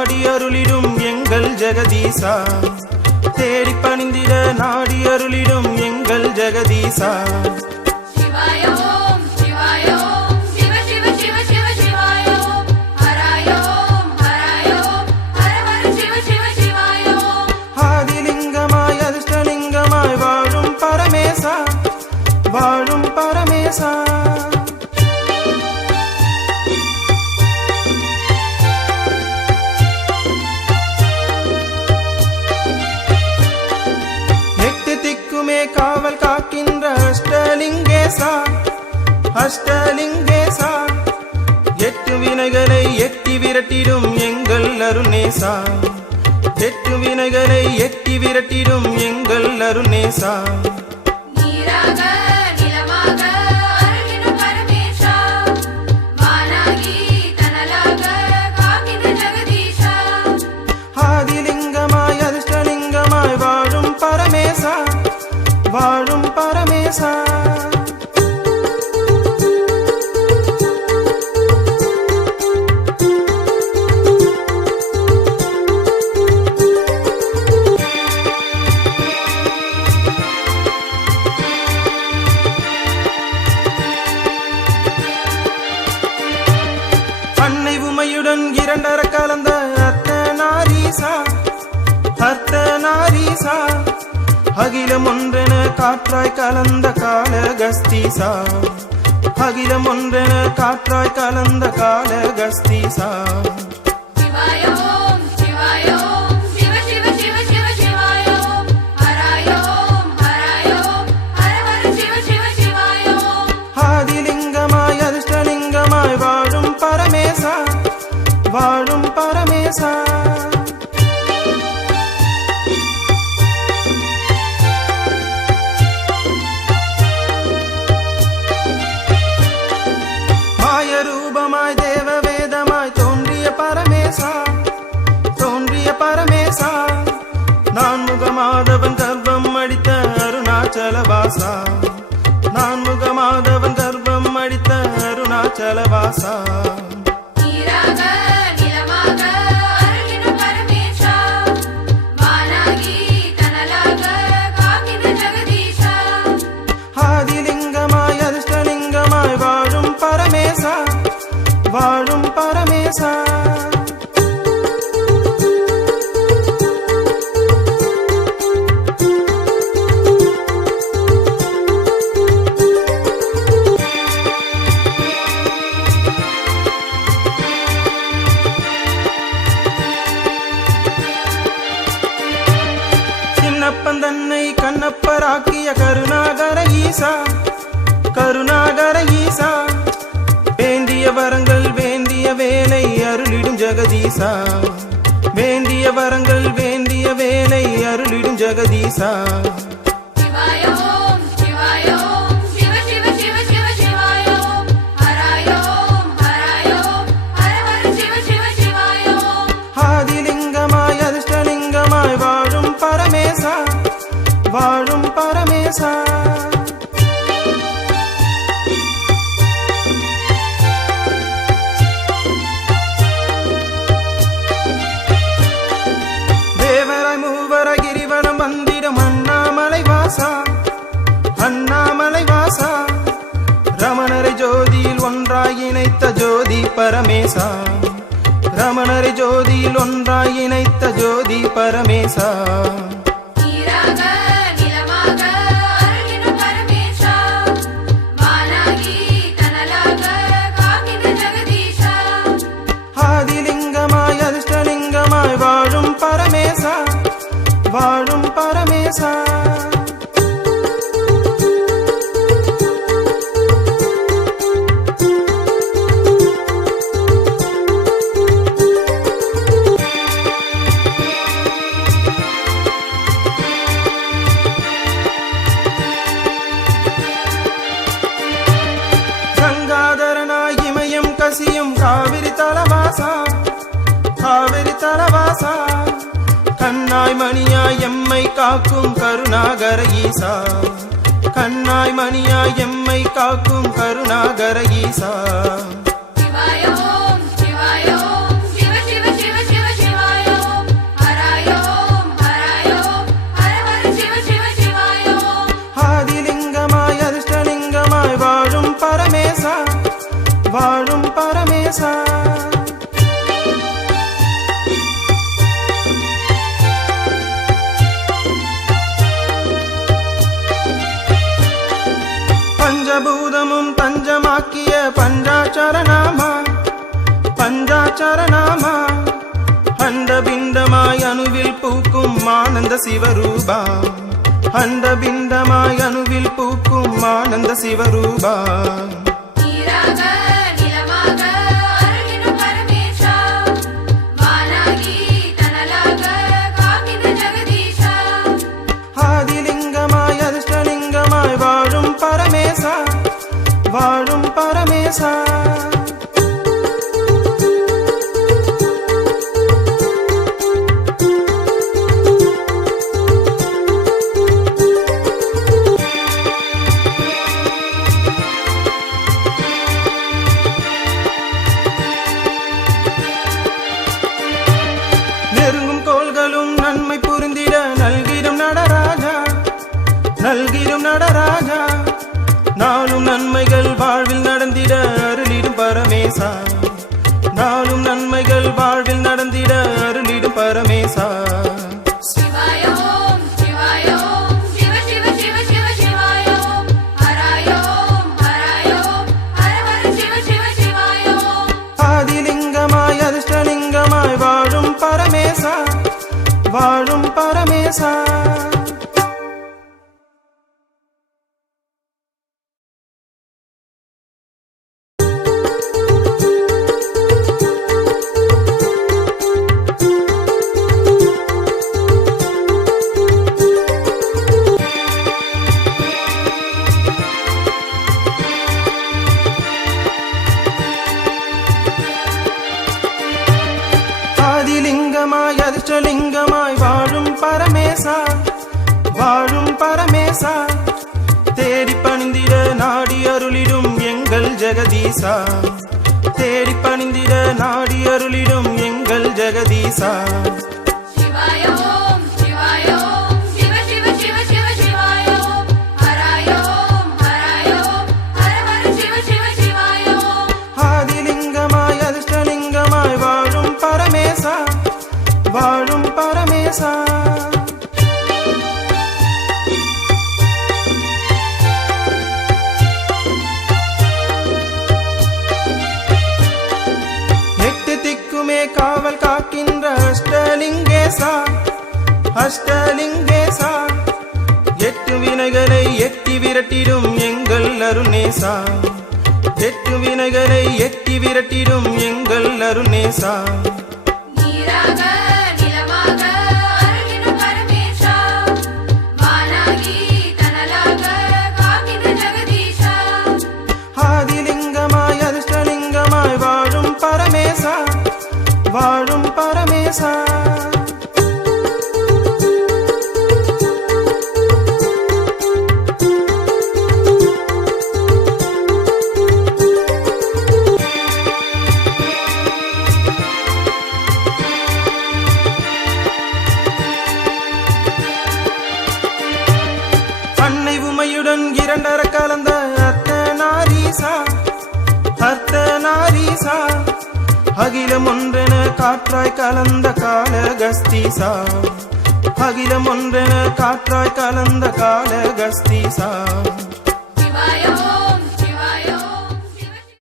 நாடி அருளிடும் எங்கள் ஜெகதீசா, தேடி பணிந்திட நாடி அருளிடும் எங்கள் ஜெகதீசா. ஆதிலிங்கமாய் அதிர்ஷ்டலிங்கமாய் வாழும் பரமேசா, வாழும் பரமேசா. எட்டு திக்குமே காவல் காக்கின்ற அஷ்டலிங்கேசா, அஷ்டலிங்கேசா. எட்டு வினைகளை எட்டி விரட்டிடும் எங்கள் அருணேசா, எட்டு வினைகளை எட்டி விரட்டிடும் எங்கள் அருணேசா. ஆதிலிங்கமாய் அதிர்ஷ்டலிங்கமாய் வாழும் பரமேசா, வாழும் பரமேசா. அன்னை உமையுடன் இரண்டர கலந்த அர்த்தநாரீசா, அர்த்தநாரீசா. அகிலம் ஒன்றென காற்றாய் கலந்த காலகஸ்தீசா, அகிலம் ஒன்றென காற்றாய் கலந்த காலகஸ்தீசா. ஆதிலிங்கமாய் அதிர்ஷ்டலிங்கமாய் வாழும் பரமேசா, வாழும் பரமேசா. மாய ரூபமாய் தேவ வேதமாய் தோன்றிய பரமேசா, தோன்றிய பரமேசா. நான் முகமாதவன் கர்ப்பம் அடித்த அருணாச்சலவாசா, நான் முகமாதவன் கர்ப்பம் அடித்த அருணாச்சலவாசா. ஆதிலிங்கமாய் அதிர்ஷ்டலிங்கமாய் வாழும் பரமேசா, வாழும் பரமேசா. சின்னப்பன் தன்னை கண்ணப்பராக்கிய கருணாகர ஈசா, கருணாகர ஈசா. வேண்டிய வரங்கள் வேண்டிய வேலை அருளிடும் ஜெகதீசா, வேண்டிய வரங்கள் வேண்டிய வேலை அருளிடும் ஜெகதீசா. ஆதிலிங்கமாய் அதிர்ஷ்டலிங்கமாய் வாழும் பரமேசா, வாழும் பரமேசா. தேவராய் மூவராய் கிரிவலம் வந்திடும் அண்ணாமலை வாசா, அண்ணாமலை வாசா. ரமணரை ஜோதியில் ஒன்றாய் இணைத்த ஜோதி பரமேசா, ரமணரை ஜோதியில் ஒன்றாய் இணைத்த ஜோதி பரமேசா. ஆதிலிங்கமாய் அதிர்ஷ்டலிங்கமாய் வாழும் பரமேசா, வாழும் பரமேசா. கங்காதரனாய் இமயம் கசியும் காவிரி தலவாசா, காவிரி தலவாசா. கண்ணாய் மணியாய் எம்மை காக்கும் கருணாகர ஈசா, கண்ணாய் மணியாய் எம்மை காக்கும் கருணாகர ஈசா. சிவாய ஓம் சிவாய ஓம் சிவ சிவ சிவ சிவ சிவ பஞ்சாட்சரநாமா பஞ்சாட்சரநாமா அண்டபிண்டமாய் அணுவில் பூக்கும் ஆனந்த சிவரூபா அண்டபிண்டமாய் அணுவில் பூக்கும் ஆனந்த சிவரூபா ஆதிலிங்கமாய் அதிர்ஷ்டலிங்கமாய் வாழும் பரமேசா வாழும் பரமேசா நெருங்கும் கோள்களும் நன்மை புரிந்திட நல்கிடும் நடராஜா நல்கிடும் நடராஜா நாளும் நன்மைகள் வாழ்வில் நடந்திட அருளிடும் பரமேசா நாளும் நன்மைகள் வாழ்வில் நடந்திட அருளிடும் பரமேசா ஆதிலிங்கமாய் அதிர்ஷ்டலிங்கமாய் வாழும் பரமேசா வாழும் பரமேசா ஆதிலிங்கமாய் அதிர்ஷ்டலிங்கமாய் வாழும் பரமேசா வாழும் பரமேசா தேடி பணிந்திட நாடி அருளிடும் எங்கள் ஜெகதீசா தேடி பணிந்திட நாடி அருளிடும் எங்கள் ஜெகதீசா ஆதிலிங்கமாய் அதிர்ஷ்டலிங்கமாய் வாழும் பரமேசா வாழும் பரமேசா எட்டு திக்குமே காவல் காக்கின்ற அஷ்டலிங்கேசா அஷ்டலிங்கேசா எட்டு வினைகளை எட்டி விரட்டிடும் எங்கள் அருணேசா எட்டு வினைகளை எட்டி விரட்டிடும் எங்கள் அருணேசா ஆதிலிங்கமாய் அதிர்ஷ்டலிங்கமாய் வாழும் பரமேசா வாழும் பரமேசா அன்னை உமையுடன் இரண்டர கலந்த அர்த்தநாரீசா அர்த்தநாரீசா அகிலம் ஒன்றென காற்றாய் கலந்த காலகஸ்தீசா அகிலம் ஒன்றென காற்றாய் கலந்த காலகஸ்தீசா